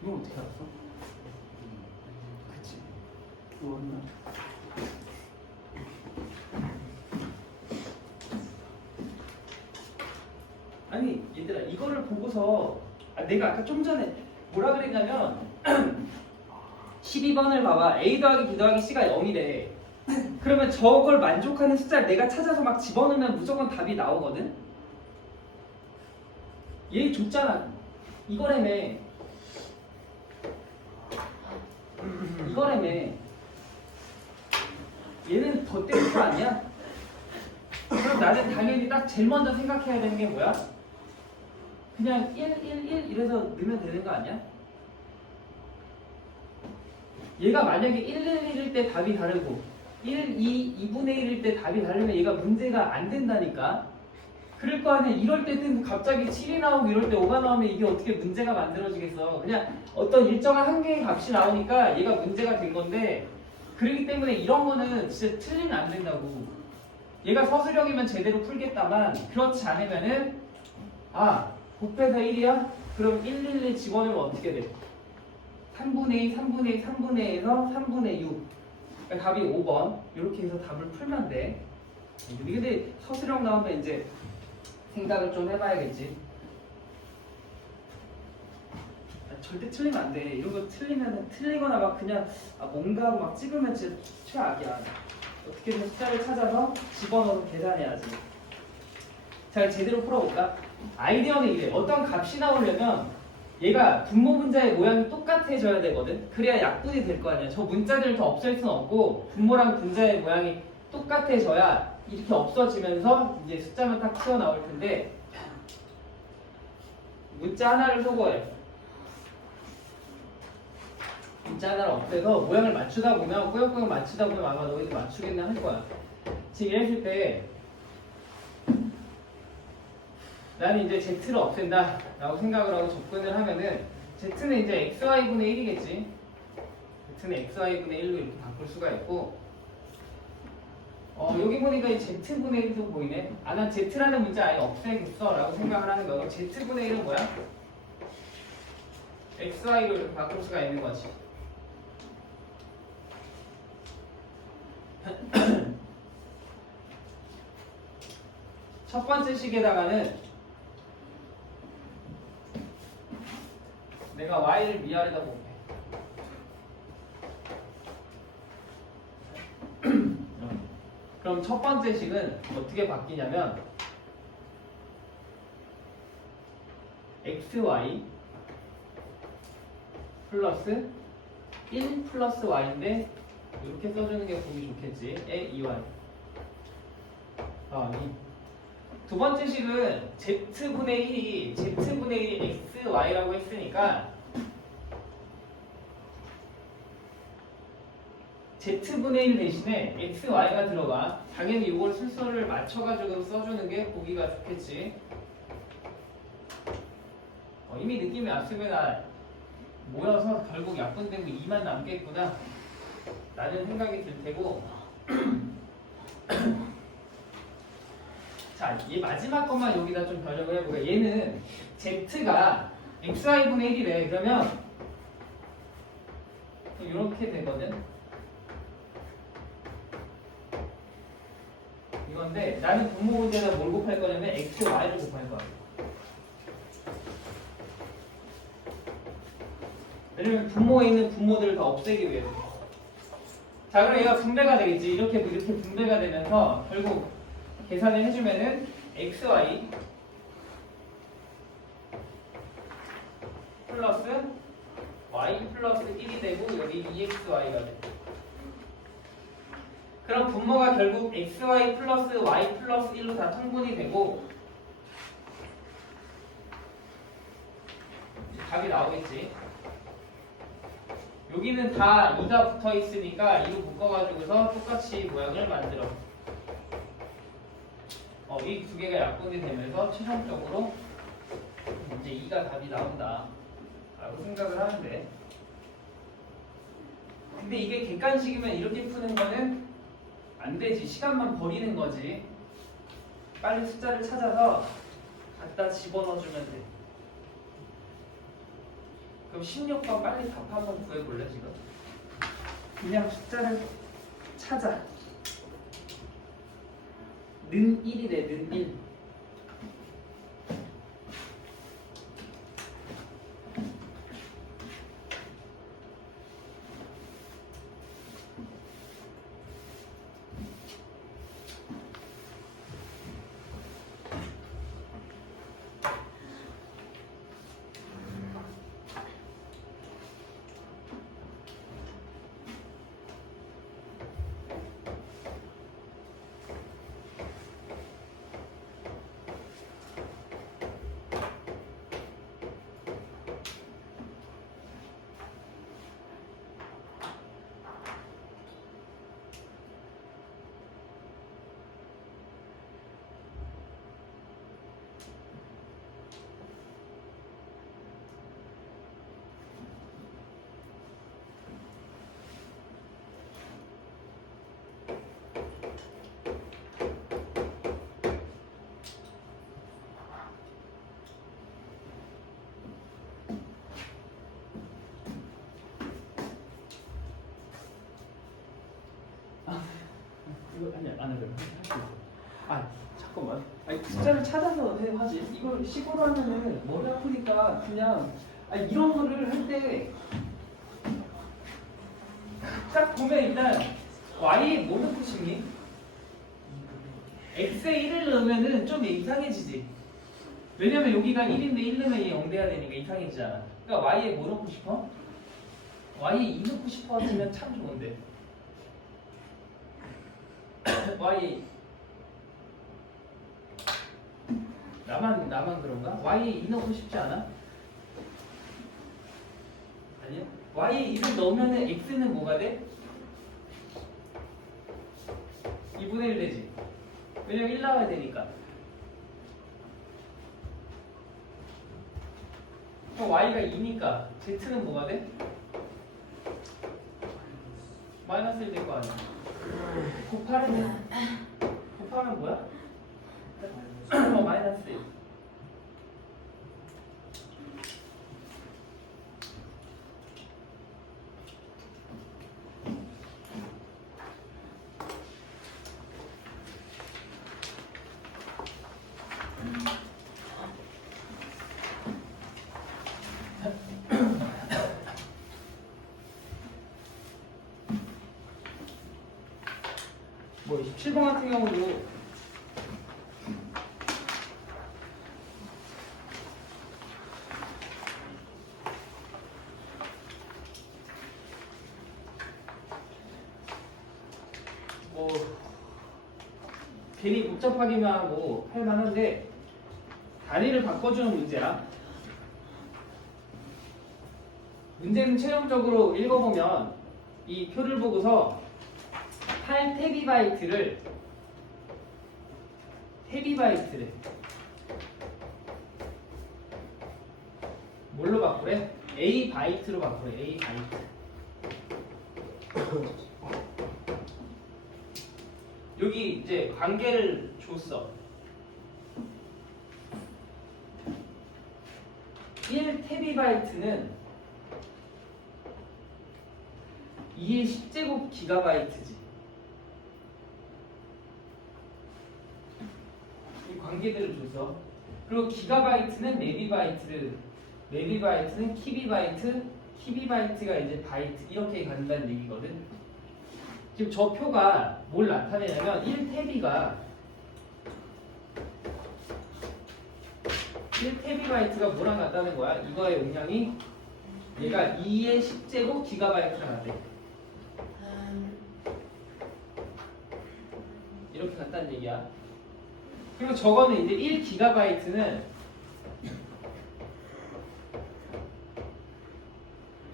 이거 어떻게 알았어? 그치. 뭐였나? 아니 얘들아 이거를 보고서 내가 아까 좀 전에 뭐라 그랬냐면 12번을 봐봐. A 더하기 B 더하기 C가 0이래. 그러면 저걸 만족하는 숫자를 내가 찾아서 막 집어넣으면 무조건 답이 나오거든. 얘 줬잖아. 이거라며. 얘는 더 땡스 아니야? 그럼 나는 당연히 딱 제일 먼저 생각해야 되는 게 뭐야? 그냥 1, 1, 1 이래서 넣으면 되는 거 아니야? 얘가 만약에 1, 1, 1일 때 답이 다르고 1, 2, 2분의 1일 때 답이 다르면 얘가 문제가 안 된다니까. 그럴 거 아니야. 이럴 때는 갑자기 7이 나오고 이럴 때 5가 나오면 이게 어떻게 문제가 만들어지겠어. 그냥 어떤 일정한 한 개의 값이 나오니까 얘가 문제가 된 건데 그렇기 때문에 이런 거는 진짜 틀리면 안 된다고. 얘가 서술형이면 제대로 풀겠다만 그렇지 않으면은 곱해서 1이야? 그럼 1, 1, 1 집어넣으면 어떻게 돼? 3분의 2, 3분의 2, 3분의 2에서 3분의 6 그러니까 답이 5번 이렇게 해서 답을 풀면 돼. 근데 서술형 나오면 이제 생각을 좀 해봐야겠지. 절대 틀리면 안 돼. 이런 거 틀리면 틀리거나 막 그냥 뭔가 하고 막 찍으면 진짜 최악이야. 어떻게든 숫자를 찾아서 집어넣어서 계산해야지. 자, 제대로 풀어볼까? 아이디어는 이래. 어떤 값이 나오려면 얘가 분모 분자의 모양이 똑같아져야 되거든. 그래야 약분이 될 거 아니야. 저 문자들을 다 없앨 수는 없고 분모랑 분자의 모양이 똑같아져야 이렇게 없어지면서 이제 숫자만 딱 튀어나올 텐데 문자 하나를 소거해. 문자 하나를 없애서 모양을 맞추다 보면 꾸역꾸역 맞추다 보면 아마 너희들 맞추겠나 할 거야. 지금 이랬을 때 나는 이제 Z를 없앤다 라고 생각을 하고 접근을 하면은 Z는 이제 XY분의 1이겠지. Z는 XY분의 1로 이렇게 바꿀 수가 있고 여기 보니까 이 Z분의 1도 보이네. 난 Z라는 문자 아예 없애겠어 라고 생각을 하는 거고 Z분의 1은 뭐야? XY로 이렇게 바꿀 수가 있는 거지. 첫 번째 식에다가는 내가 y를 위아래다 볼게. 그럼 첫 번째 식은 어떻게 바뀌냐면 xy 플러스 1 플러스 y인데 이렇게 써주는 게 보기 좋겠지. 에 2y. 두 번째 식은 z분의 1이 z분의 1이 xy라고 했으니까 z분의 1 대신에 xy가 들어가. 당연히 이걸 순서를 맞춰가지고 써주는 게 보기가 좋겠지. 이미 느낌이 왔으면 모여서 결국 약분된 거 2만 남겠구나 라는 생각이 들 테고 자, 얘 마지막 것만 여기다 좀 변형을 해보게. 얘는 z가 xy분의 1이래. 그러면 이렇게 되거든. 이건데 나는 분모 문제에다 뭘 곱할 거냐면 x, y를 곱할 거야. 왜냐면 분모에 있는 분모들을 다 없애기 위해서. 자, 그럼 얘가 분배가 되겠지. 이렇게 분배가 되면서 결국 계산을 해주면은 xy 플러스 y 플러스 1이 되고 여기 2xy가 돼. 그럼 분모가 결국 xy 플러스 y 플러스 1로 다 통분이 되고 답이 나오겠지. 여기는 다 2가 붙어 있으니까 2로 묶어가지고서 똑같이 모양을 만들어. 이 두 개가 약분이 되면서 최종적으로 이제 2가 답이 나온다 라고 생각을 하는데, 근데 이게 객관식이면 이렇게 푸는 거는 안 되지. 시간만 버리는 거지. 빨리 숫자를 찾아서 갖다 집어넣어주면 돼. 그럼 16번 빨리 답 한번 구해볼래 지금? 그냥 숫자를 찾아. 는 1이래. 는 1. 이거 아니야, 안 해도 할수 있어. 잠깐만. 숫자를 찾아서 하지. 이걸 식으로 하면은 머리 아프니까 그냥 이런 거를 할 때 딱 보면 일단 y에 뭐 넣고 싶니? x에 1을 넣으면은 좀 이상해지지. 왜냐면 여기가 1인데 1 넣으면 얘 0 돼야 되니까 이상해지잖아. 그러니까 y에 뭐 넣고 싶어? y에 2 넣고 싶어 하시면 참 좋은데. y 나만 그런가? y에 2 넣고 싶지 않아? 아니요? y에 2를 넣으면은 x는 뭐가 돼? 2분의 1 되지. 왜냐면 1 나와야 되니까. 그럼 y가 2니까 z는 뭐가 돼? 마이너스 1 될 거 아니야. 곱하면 뭐야? 마이너스 1. 뭐 27번 같은 경우도 뭐 괜히 복잡하기만 하고 할 만한데 단위를 바꿔주는 문제야. 문제는 최종적으로 읽어보면 이 표를 보고서 8테비바이트를 뭘로 바꾸래? A 바이트로 바꾸래. A 바이트. 여기 이제 관계를 줬어. 1테비바이트는 2의 10제곱 기가바이트지. 이 관계들을 줬어. 그리고 기가바이트는 메비바이트는 키비바이트, 키비바이트가 이제 바이트 이렇게 간다는 얘기거든. 지금 저 표가 뭘 나타내냐면 1테비바이트가 뭐랑 같다는 거야? 이거의 용량이 얘가 2의 10제곱 기가바이트랑 같대. 이렇게 같다는 얘기야. 그리고 저거는 이제 1기가바이트는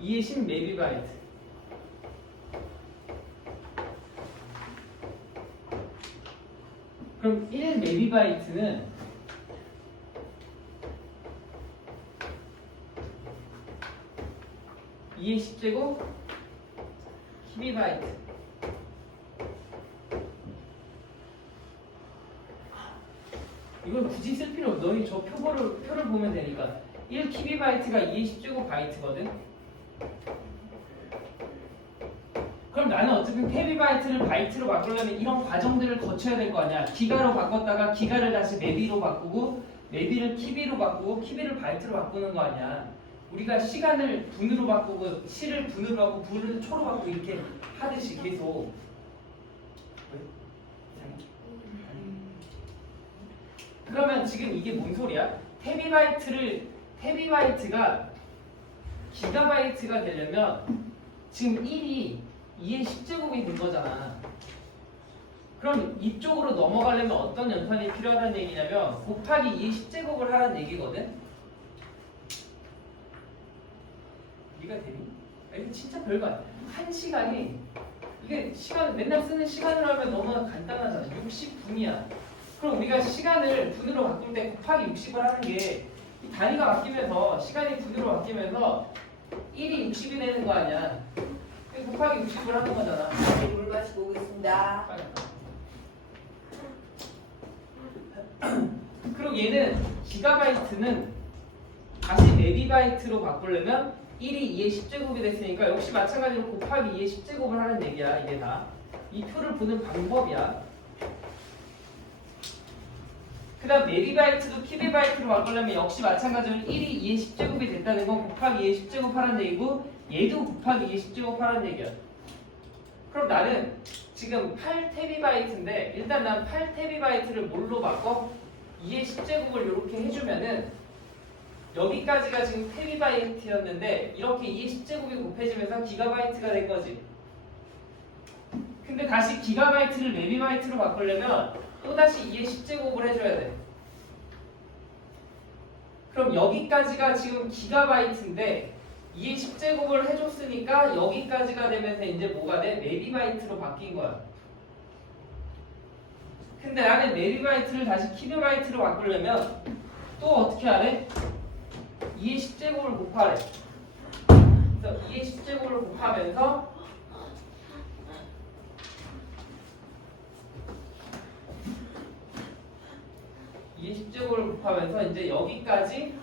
2의 10메비바이트. 그럼 1메비바이트는 2의 10제곱 키비바이트. 이건 굳이 쓸 필요 없어. 너희 저 표를 보면 되니까. 1키비바이트가 2의 10제곱 바이트거든. 그럼 나는 어쨌든 테비바이트를 바이트로 바꾸려면 이런 과정들을 거쳐야 될 거 아니야. 기가로 바꿨다가 기가를 다시 메비로 바꾸고 메비를 키비로 바꾸고 키비를 바이트로 바꾸는 거 아니야. 우리가 시간을 분으로 바꾸고 시를 분으로 바꾸고 분을 초로 바꾸고 이렇게 하듯이 계속. 그러면 지금 이게 뭔 소리야? 테비바이트가 기가바이트가 되려면 지금 1이 2의 10제곱이 된 거잖아. 그럼 이쪽으로 넘어가려면 어떤 연산이 필요하다는 얘기냐면 곱하기 2의 10제곱을 하라는 얘기거든. 이해가 되니? 이게 진짜 별거 아니야. 한 시간이 이게 맨날 쓰는 시간으로 하면 너무 간단하잖아. 60분이야. 그럼 우리가 시간을 분으로 바꿀 때 곱하기 60을 하는 게 이 단위가 바뀌면서 시간이 분으로 바뀌면서 1이 60이 되는 거 아니야. 곱하기 60을 하는 거잖아. 물 마시고 오겠습니다. 그리고 얘는 기가바이트는 다시 메비바이트로 바꾸려면 1이 2의 10제곱이 됐으니까 역시 마찬가지로 곱하기 2의 10제곱을 하는 얘기야. 이게 다 이 표를 보는 방법이야. 그 다음 메리바이트도 키비바이트로 바꾸려면 역시 마찬가지로 1이 2의 10제곱이 됐다는 건 곱하기 2의 10제곱 하라는 얘기고 얘도 곱하기 2의 10제곱 하라는 얘기야. 그럼 나는 지금 8테비바이트인데 일단 난 8테비바이트를 뭘로 바꿔? 2의 10제곱을 이렇게 해주면은 여기까지가 지금 테비바이트였는데 이렇게 2의 10제곱이 곱해지면서 기가바이트가 된 거지. 근데 다시 기가바이트를 메비바이트로 바꾸려면 또다시 2의 10제곱을 해줘야 돼. 그럼 여기까지가 지금 기가바이트인데 2의 10제곱을 해줬으니까 여기까지가 되면서 이제 뭐가 돼? 메비바이트로 바뀐 거야. 근데 나는 메비바이트를 다시 키비바이트로 바꾸려면 또 어떻게 하래? 2의 10제곱을 곱하래. 그래서 2의 10제곱을 곱하면서 이게 10제곱을 곱하면서 이제 여기까지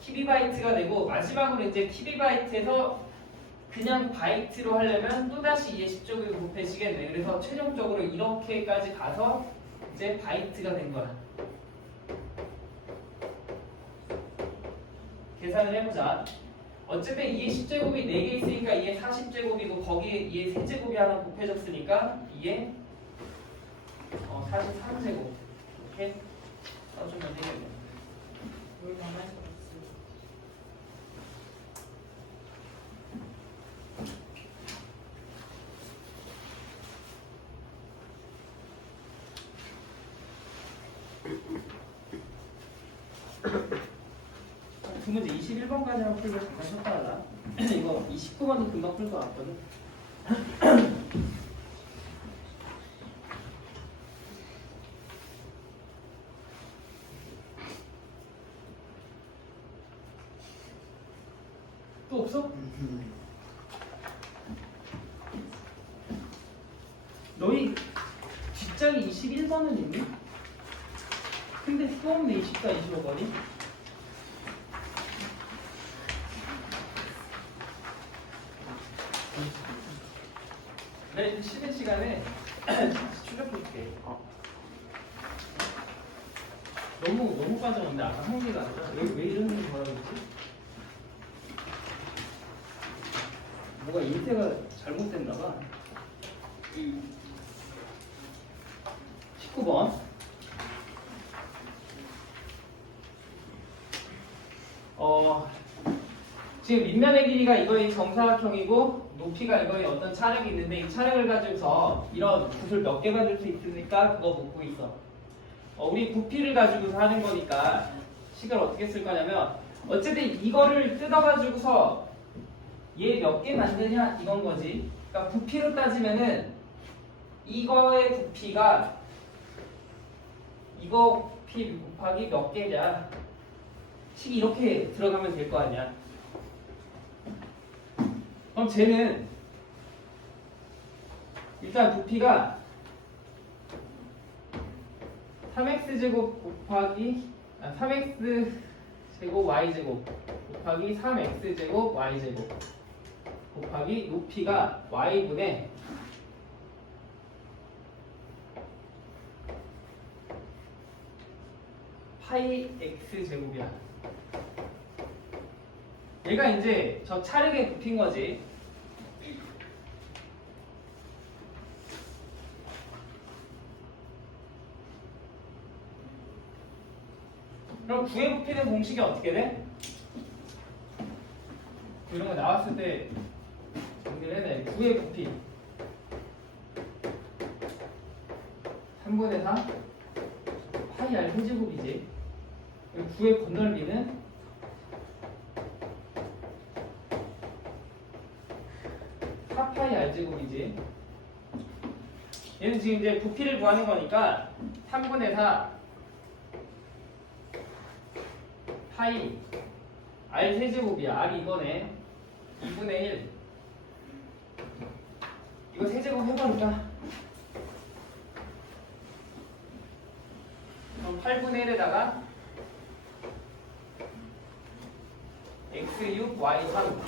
키비바이트가 되고 마지막으로 이제 키비바이트에서 그냥 바이트로 하려면 또다시 2의 10제곱이 곱해지겠네. 그래서 최종적으로 이렇게까지 가서 이제 바이트가 된 거야. 계산을 해보자. 어쨌든 2의 10제곱이 4개 있으니까 2의 40제곱이고 거기에 2의 세제곱이 하나 곱해졌으니까 2의 43제곱 이렇게 써주면 되겠네. 물 많아서 두 문제 21번까지만 풀고 잠깐 쉬었다 하자. 이거 29번도 금방 풀 것 같거든. 또 없어? 너희 뒷장이 21번은 있니? 근데 수업네 24, 25번이? 내가 이제 쉬는 시간에 다시 출력해줄게. 너무 빠져는데 아까 한개가 아니라 왜 이런 일이 벌어졌지? 뭐가 인쇄가 잘못됐나 봐. 19번. 지금 밑면의 길이가 이거의 정사각형이고 높이가 이거의 어떤 차량이 있는데 이 차량을 가지고서 이런 붓을 몇 개 만들 수 있습니까? 그거 묻고 있어. 우리 부피를 가지고서 하는 거니까 식을 어떻게 쓸 거냐면 어쨌든 이거를 뜯어가지고서 얘 몇 개 만드냐 이건 거지. 그러니까 부피로 따지면은 이거의 부피가 이거 부피 곱하기 몇 개냐 식이 이렇게 들어가면 될 거 아니야. 그럼 쟤는 일단 부피가 3x제곱 곱하기 3x제곱 y제곱 곱하기 3x제곱 y제곱 곱하기 높이가 y분의 파이 x제곱이야. 얘가 이제 저 차량의 부피인 거지. 그럼 구의 부피는 공식이 어떻게 돼? 이런 거 나왔을 때 정리를 해야 돼. 구의 부피 3분의 4 파이 r 세제곱이지. 그리고 구의 건널비는 4파이 r제곱이지. 얘는 지금 이제 부피를 구하는 거니까 3분의 4 파이 r 세제곱이야. r이 이거네. 2분의 1 이거 세제곱 해버릴까? 그럼 8분의 1에다가 x6 y3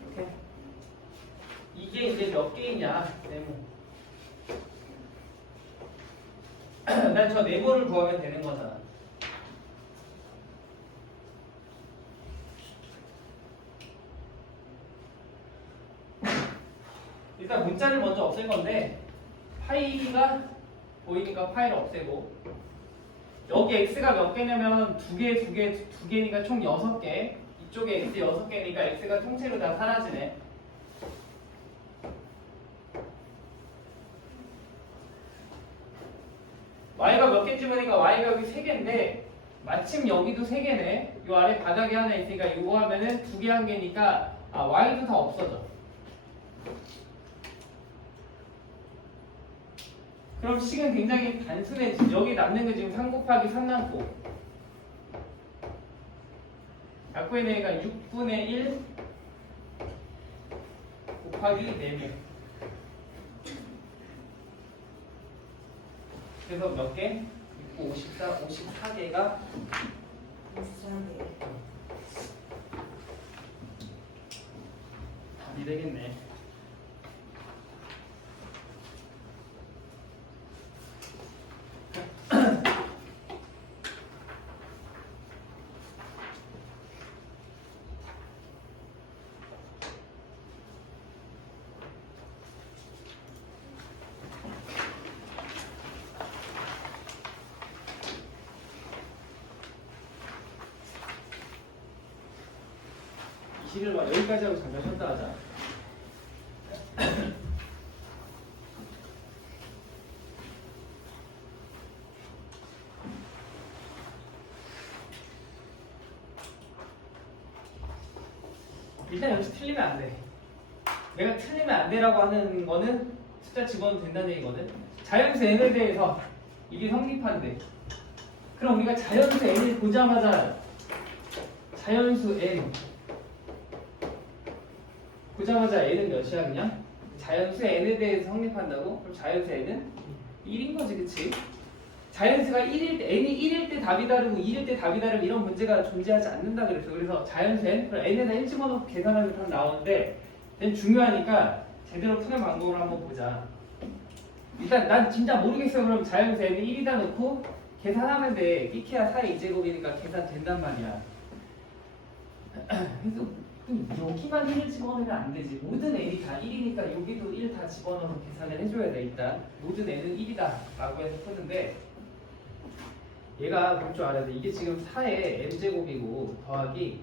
이렇게 이게 이게 이제 몇 개이냐 네모. 난 저 네모를 구하면 되는 거잖아. 일단 문자를 먼저 없앨 건데 파이가 보이니까 파이를 없애고 여기 x가 몇 개냐면 두 개니까 총 6개. 이쪽에 x 6개니까 x가 통째로 다 사라지네. y가 몇 개인지 보니까 y가 여기 3개인데 마침 여기도 3개네. 요 아래 바닥에 하나 있으니까 이거 하면은 2개 1개니까 y도 다 없어져. 그럼 식은 굉장히 단순해지. 여기 남는 게 지금 3 곱하기 3 남고 약분의 내가 6분의 1 곱하기 4개. 그래서 몇 개? 54, 54개가 이상하게. 답이 되겠네. 시를 봐. 여기까지 하고 잠깐 쉬었다 하자. 일단 여기서 틀리면 안 돼. 내가 틀리면 안 되라고 하는 거는 숫자 집어넣어도 된다는 얘기거든. 자연수 n에 대해서 이게 성립한대. 그럼 우리가 자연수 n을 보자마자 자연수 n 보자마자 n은 몇이야 그냥? 자연수 n에 대해서 성립한다고? 그럼 자연수 n은 1인 거지, 그치? 자연수가 1일 때, n이 1일 때 답이 다르고 2일 때 답이 다르고 이런 문제가 존재하지 않는다 그랬어. 그래서 자연수 n, 그럼 n에다 1 집어넣고 계산하면 답 나오는데 얘는 중요하니까 제대로 푸는 방법을 한번 보자. 일단 난 진짜 모르겠어. 그럼 자연수 n을 1이다 놓고 계산하면 돼. 끼케야 4의 2제곱이니까 계산 된단 말이야. 그래서 여기만 1을 집어넣으면 안 되지. 모든 n이 다 1이니까 여기도 1 다 집어넣어서 계산을 해줘야 돼. 일단 모든 n은 1이다 라고 해서 푸는데 얘가 볼 줄 알아야 돼. 이게 지금 4의 n제곱이고 더하기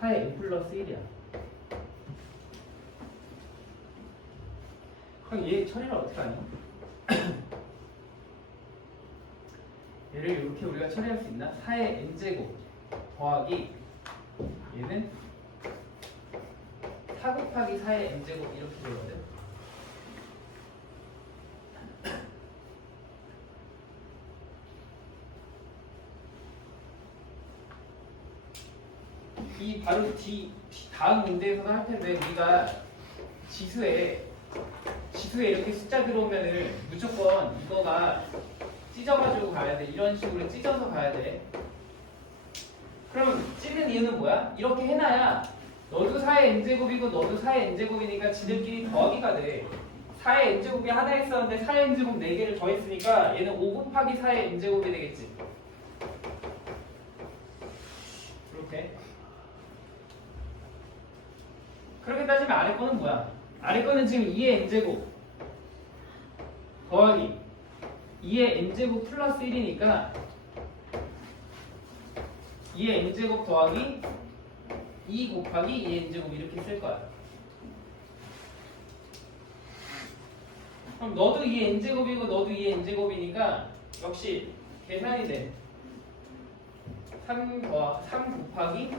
4의 n 플러스 1이야. 그럼 얘 처리를 어떻게 하냐? 얘를 이렇게 우리가 처리할 수 있나? 4의 n제곱 더하기 얘는 4 곱하기 4의 n제곱 이렇게 되거든. 이 바로 다음 문제에서도 할 텐데 우리가 지수에 이렇게 숫자 들어오면은 무조건 이거가 찢어가지고 가야 돼. 이런 식으로 찢어서 가야 돼. 그럼 찢는 이유는 뭐야? 이렇게 해놔야 너도 4의 n제곱이고 너도 4의 n제곱이니까 지들끼리 더하기가 돼. 4의 n제곱이 하나 있었는데 4의 n제곱 4개를 더했으니까 얘는 5 곱하기 4의 n제곱이 되겠지. 이렇게. 그렇게 따지면 아래 거는 뭐야? 아래 거는 지금 2의 n제곱 더하기 2의 n제곱 플러스 1이니까 2의 n제곱 더하기 2 곱하기 2의 n제곱 이렇게 쓸 거야. 그럼 너도 2의 n제곱이고 너도 2의 n제곱이니까 역시 계산이 돼. 3 곱하기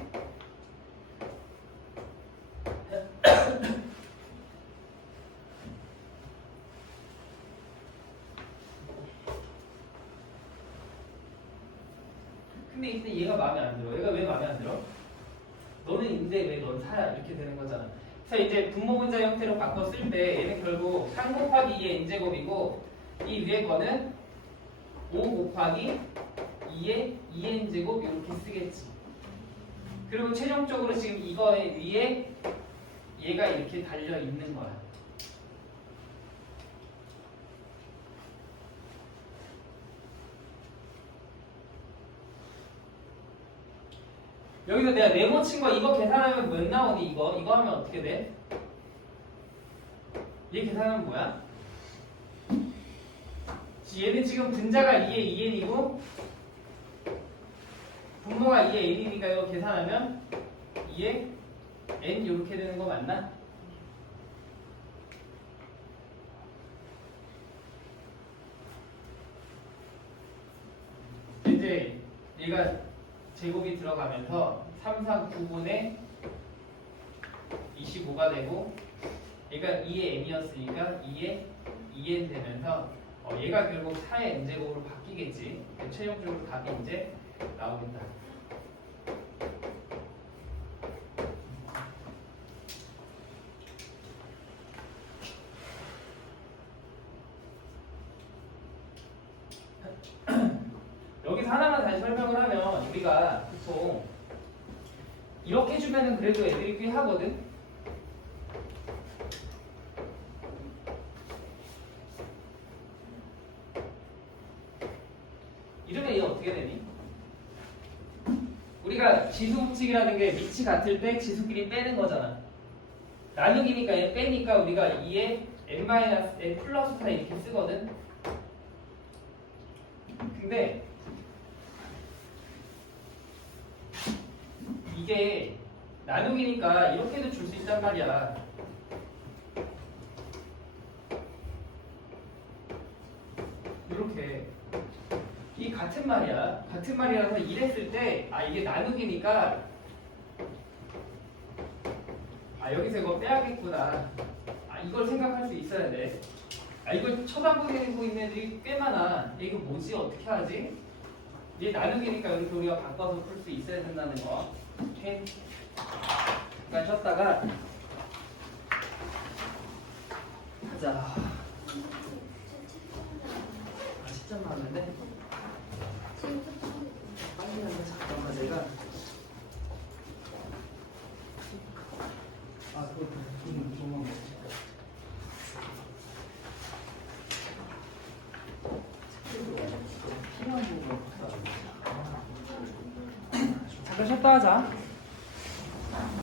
근데 얘가 마음에 안 들어. 얘가 왜 마음에 안 들어? 너는 인데 왜 넌 사야? 이렇게 되는 거잖아. 그래서 이제 분모분자 형태로 바꿔 쓸 때 얘는 결국 3 곱하기 2의 n제곱이고 이 위에 거는 5 곱하기 2의 2n제곱 이렇게 쓰겠지. 그리고 최종적으로 지금 이거의 위에 얘가 이렇게 달려 있는 거야. 여기서 내가 네모 친 거 이거 계산하면 몇 나오니? 이거 하면 어떻게 돼? 얘 계산하면 뭐야? 얘는 지금 분자가 2에 2n이고 분모가 2에 n이니까 이거 계산하면 2에 n 이렇게 되는 거 맞나? 이제 얘가 제곱이 들어가면서 3, 4, 9분의 25가 되고 얘가 2의 n이었으니까 2의 2n 되면서 얘가 결국 4의 n제곱으로 바뀌겠지. 최종적으로 답이 이제 나오겠다. 여기서 하나만 다시 설명을 하면 우리가 보통 이렇게 주면은 그래도 애들이 꽤 하거든. 이러면 얘 어떻게 되니? 우리가 지수법칙이라는 게 밑이 같을 때 지수끼리 빼는 거잖아. 나누기니까 얘 빼니까 우리가 2에 n-n 플러스 4 이렇게 쓰거든. 근데 이게 나누기니까 이렇게도 줄 수 있단 말이야. 이렇게 이 같은 말이야. 같은 말이라서 이랬을 때 이게 나누기니까 여기서 이거 빼야겠구나. 이걸 생각할 수 있어야 돼. 이걸 쳐다보고 있는 애들이 꽤 많아. 이거 뭐지? 어떻게 하지? 얘 나누기니까 이렇게 우리가 바꿔서 풀 수 있어야 된다는 거. 오케이? 잠깐 쉬었다가 가자. 10점 나왔는데? 빨리 하자. 잠깐만 내가 그거 좀 필요한 부분 잠깐 쉬었다 하자.